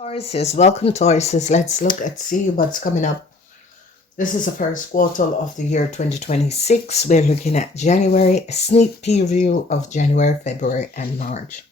Tauruses, welcome Tauruses. Let's look at see what's coming up. This is the first quarter of the year 2026. We're looking at January, a sneak preview of January, February, and March.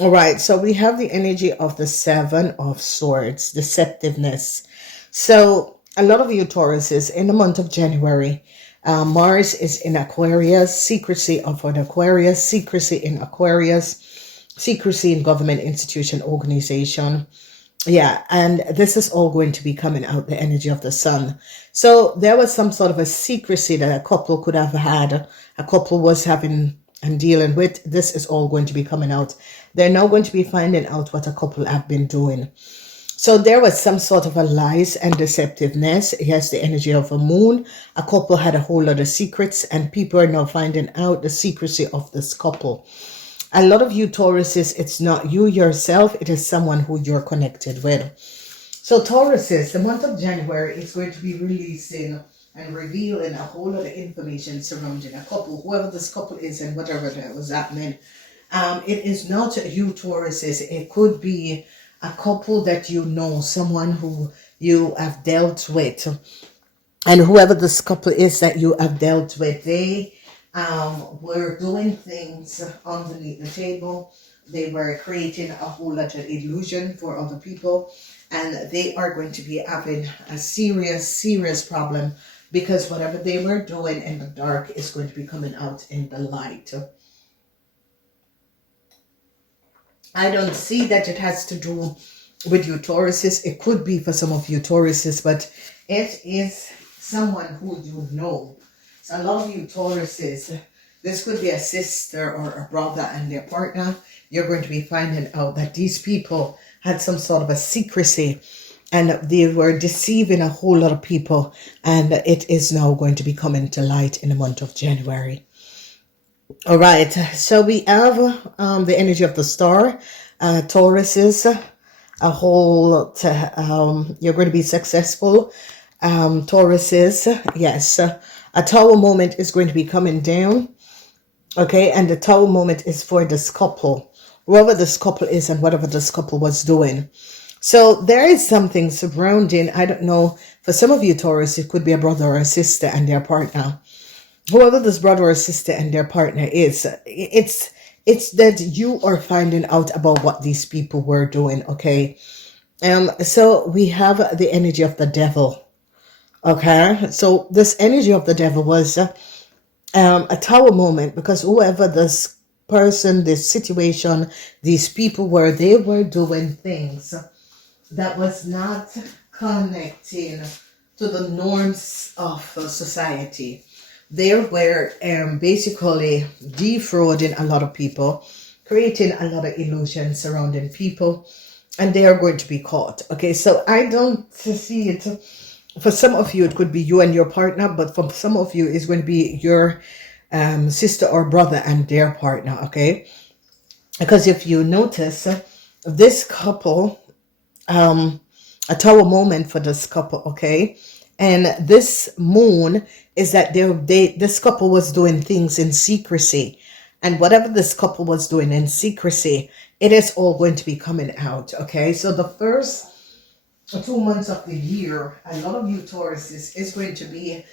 All right, so we have the energy of the Seven of Swords, deceptiveness. So a lot of you Tauruses in the month of January, Mars is in Aquarius, secrecy of an Aquarius, secrecy in Aquarius, secrecy in government, institution, organization. Yeah, and this is all going to be coming out, the energy of the sun. So there was some sort of a secrecy that a couple could have had, a couple was having and dealing with. This is all going to be coming out. They're now going to be finding out what a couple have been doing. So there was some sort of a lies and deceptiveness. It has the energy of a moon. A couple had a whole lot of secrets, and people are now finding out the secrecy of this couple. A lot of you Tauruses, it's not you yourself, it is someone who you're connected with. So Tauruses, the month of January is going to be releasing and revealing a whole lot of information surrounding a couple, whoever this couple is and whatever that was happening. It is not you Tauruses, it could be a couple that you know, someone who you have dealt with. And whoever this couple is that you have dealt with, they were doing things underneath the table. They were creating a whole lot of illusion for other people, and they are going to be having a serious problem because whatever they were doing in the dark is going to be coming out in the light. I don't see that it has to do with you Tauruses. It could be for some of you Tauruses, but it is someone who you know. So a lot of you Tauruses, this could be a sister or a brother and their partner. You're going to be finding out that these people had some sort of a secrecy and they were deceiving a whole lot of people, and it is now going to be coming to light in the month of January. All right, so we have the energy of the star, Tauruses, a whole, you're going to be successful, Tauruses, yes. A tower moment is going to be coming down. Okay, and the tower moment is for this couple, whoever this couple is and whatever this couple was doing. So there is something surrounding, I don't know, for some of you Taurus, it could be a brother or a sister and their partner. Whoever this brother or sister and their partner is, it's that you are finding out about what these people were doing, okay? So we have the energy of the devil. Okay, so this energy of the devil was a tower moment, because whoever this person, this situation, these people were, they were doing things that was not connecting to the norms of society. They were basically defrauding a lot of people, creating a lot of illusions surrounding people, and they are going to be caught. Okay, so I don't see it. For some of you, it could be you and your partner, but for some of you, it's going to be your sister or brother and their partner, okay? Because if you notice, this couple, a tower moment for this couple, okay? And this moon is that this couple was doing things in secrecy. And whatever this couple was doing in secrecy, it is all going to be coming out, okay? So the first 2 months of the year, a lot of you Tauruses is going to be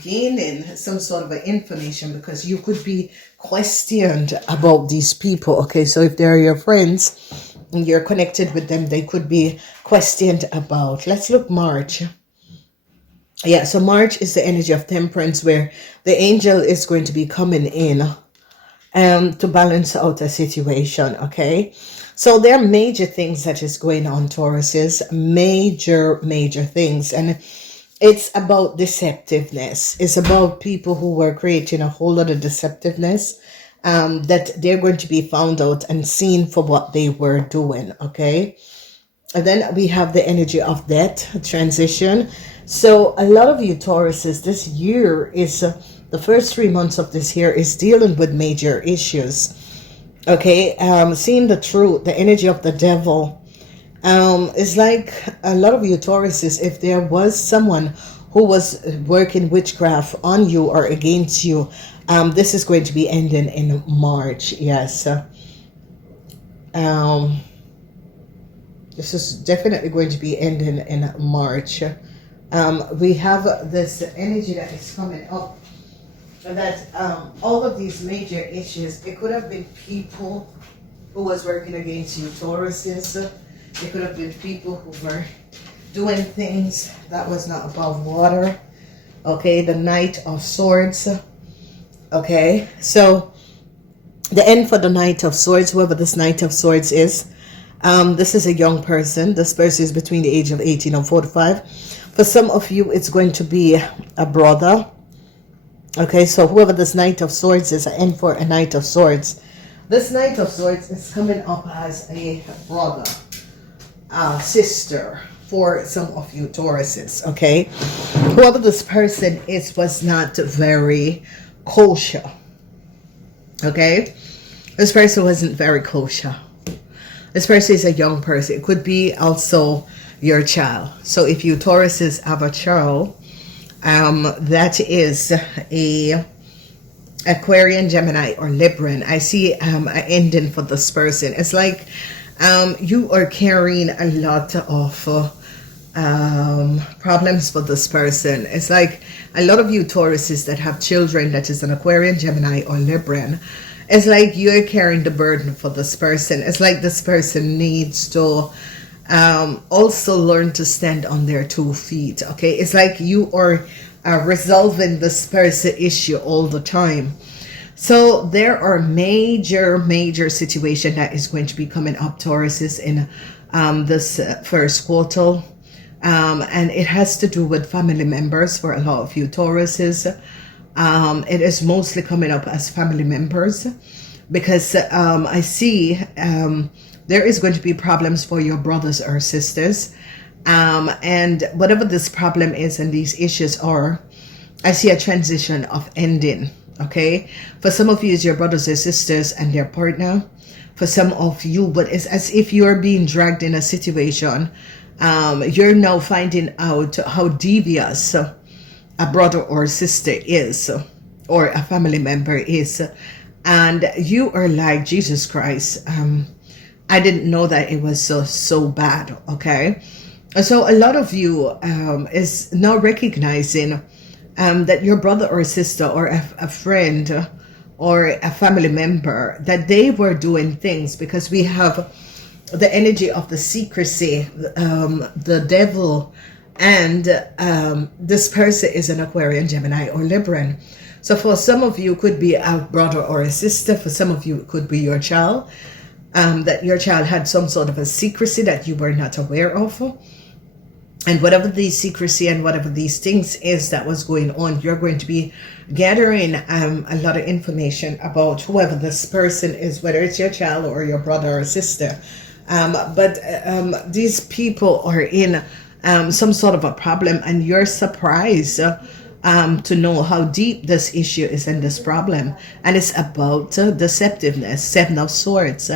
gaining some sort of information, because you could be questioned about these people. Okay, so if they're your friends and you're connected with them, they could be questioned about. Let's look March. Yeah, so March is the energy of temperance, where the angel is going to be coming in to balance out a situation, okay? So there are major things that is going on, Tauruses, major things. And it's about deceptiveness. It's about people who were creating a whole lot of deceptiveness, that they're going to be found out and seen for what they were doing, okay? And then we have the energy of death, transition. So a lot of you Tauruses, this year is, the first 3 months of this year is dealing with major issues. Okay, seeing the truth, the energy of the devil, is like a lot of you Tauruses, if there was someone who was working witchcraft on you or against you, this is going to be ending in March, yes. This is definitely going to be ending in March. We have this energy that is coming up, that all of these major issues, it could have been people who was working against you, Tauruses. It could have been people who were doing things that was not above water. Okay, the Knight of Swords. Okay, so the end for the Knight of Swords, whoever this Knight of Swords is, this is a young person. This person is between the age of 18 and 45. For some of you, it's going to be a brother. Okay, so whoever this Knight of Swords is, I end for a Knight of Swords. This Knight of Swords is coming up as a brother, sister, for some of you Tauruses, okay? Whoever this person is was not very kosher, okay? This person wasn't very kosher. This person is a young person. It could be also your child. So if you Tauruses have a child, that is a Aquarian, Gemini, or Libran. I see an ending for this person. It's like you are carrying a lot of problems for this person. It's like a lot of you Tauruses that have children that is an Aquarian, Gemini, or Libran. It's like you're carrying the burden for this person. It's like this person needs to also learn to stand on their 2 feet. Okay, it's like you are resolving this person issue all the time. So there are major situation that is going to be coming up, Tauruses, in this first quarter. And it has to do with family members for a lot of you Tauruses. It is mostly coming up as family members, because I see there is going to be problems for your brothers or sisters. And whatever this problem is and these issues are, I see a transition of ending. Okay, for some of you, it's your brothers or sisters and their partner. For some of you, but it's as if you're being dragged in a situation. You're now finding out how devious a brother or sister is, or a family member is, and you are like, Jesus Christ, I didn't know that it was so bad. Okay, so a lot of you is now recognizing that your brother or sister or a friend or a family member, that they were doing things, because we have the energy of the secrecy, the devil, and this person is an Aquarian, Gemini, or Libran. So for some of you, it could be a brother or a sister. For some of you, it could be your child, that your child had some sort of a secrecy that you were not aware of. And whatever the secrecy and whatever these things is that was going on, you're going to be gathering a lot of information about whoever this person is, whether it's your child or your brother or sister. But these people are in some sort of a problem, and you're surprised to know how deep this issue is in this problem. And it's about deceptiveness, 7 of Swords,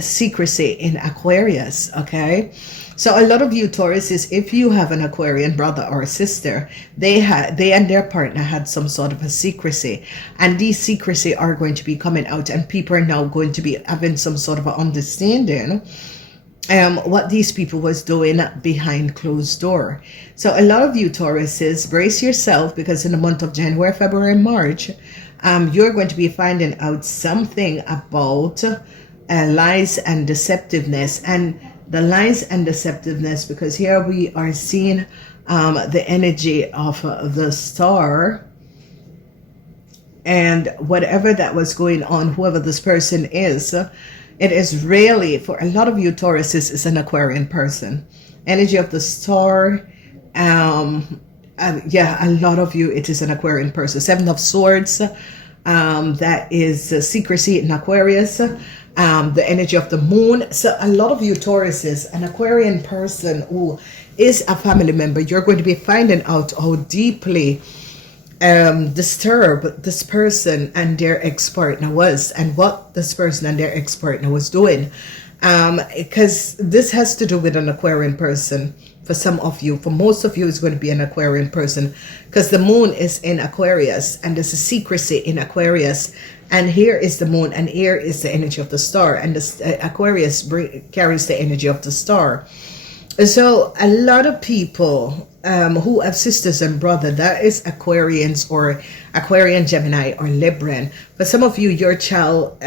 secrecy in Aquarius. Okay, so a lot of you Tauruses, if you have an Aquarian brother or sister, they and their partner had some sort of a secrecy, and these secrecy are going to be coming out, and people are now going to be having some sort of an understanding what these people was doing behind closed door. So a lot of you Tauruses, brace yourself, because in the month of January, February, and March, you're going to be finding out something about lies and deceptiveness. And the lies and deceptiveness, because here we are seeing the energy of the star, and whatever that was going on, whoever this person is, it is really, for a lot of you Tauruses, is an Aquarian person. Energy of the star, and yeah, a lot of you, it is an Aquarian person. 7 of Swords, that is secrecy in Aquarius. The energy of the moon. So a lot of you Tauruses, an Aquarian person who is a family member, you're going to be finding out how deeply disturbed this person and their ex-partner was, and what this person and their ex-partner was doing. because this has to do with an Aquarian person. For some of you, for most of you, it's going to be an Aquarian person, because the moon is in Aquarius and there's a secrecy in Aquarius, and here is the moon and here is the energy of the star, and this Aquarius carries the energy of the star. So a lot of people who have sisters and brother, that is Aquarians or Aquarian, Gemini, or Libran. For some of you, your child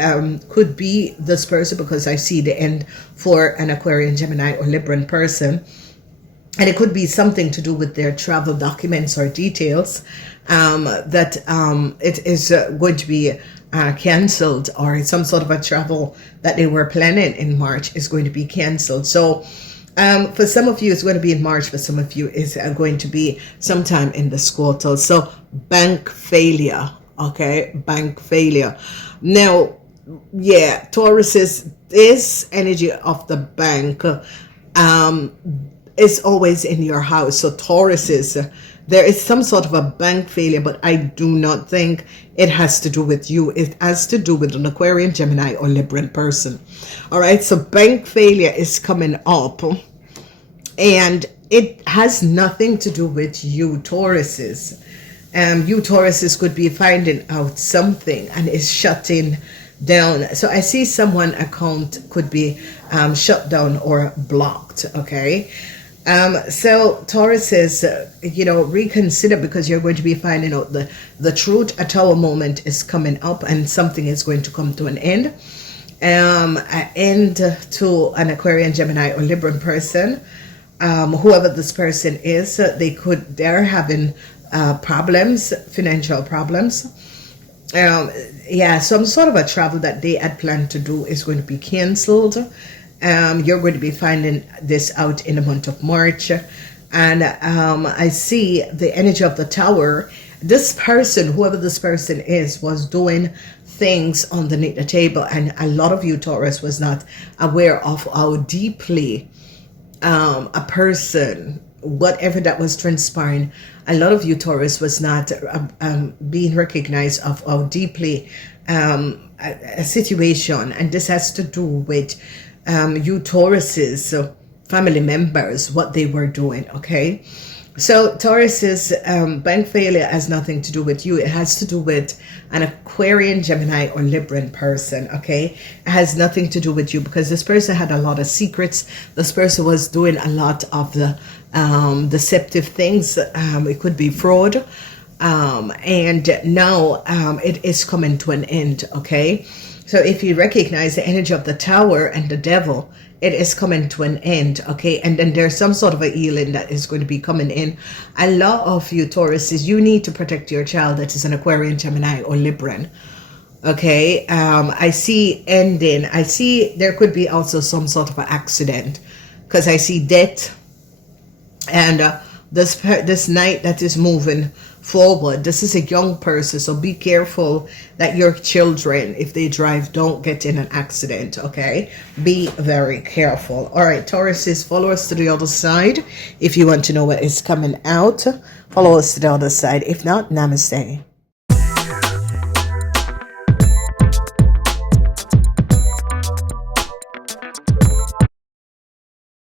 could be this person, because I see the end for an Aquarian, Gemini, or Libran person. And it could be something to do with their travel documents or details, that it is going to be cancelled, or some sort of a travel that they were planning in March is going to be cancelled. So for some of you, it's going to be in March. For some of you, it's going to be sometime in the quarter. So bank failure, okay? Bank failure. Now, yeah, Taurus is this energy of the bank. Is always in your house. So Taurus is, there is some sort of a bank failure, but I do not think it has to do with you. It has to do with an Aquarian, Gemini, or Libran person. All right, so bank failure is coming up, and it has nothing to do with you, Tauruses. You Tauruses could be finding out something and is shutting down. So I see someone account could be shut down or blocked. Okay. So Taurus is, reconsider, because you're going to be finding out the truth. A Tower moment is coming up, and something is going to come to an end. An end to an Aquarian, Gemini, or Libran person. Whoever this person is, they're having problems, financial problems. Yeah, some sort of a travel that they had planned to do is going to be cancelled. You're going to be finding this out in the month of March. And I see the energy of the Tower. This person, whoever this person is, was doing things underneath the table. And a lot of you, Taurus, was not aware of how deeply a person, whatever that was transpiring, a lot of you, Taurus, was not being recognized of how deeply a situation. And this has to do with you Taurus's family members, what they were doing. Okay, so Taurus's bank failure has nothing to do with you. It has to do with an Aquarian, Gemini, or Libran person. Okay, it has nothing to do with you, because this person had a lot of secrets. This person was doing a lot of the deceptive things. It could be fraud, and now it is coming to an end. Okay, so if you recognize the energy of the Tower and the Devil, it is coming to an end. Okay, and then there's some sort of a healing that is going to be coming in. A lot of you Tauruses, you need to protect your child that is an Aquarian, Gemini, or Libran. Okay, I see ending. I see there could be also some sort of an accident, because I see death. And this night that is moving forward, this is a young person, so be careful that your children, if they drive, don't get in an accident. Okay, be very careful. All right, Tauruses, follow us to the other side if you want to know what is coming out. Follow us to the other side. If not, namaste.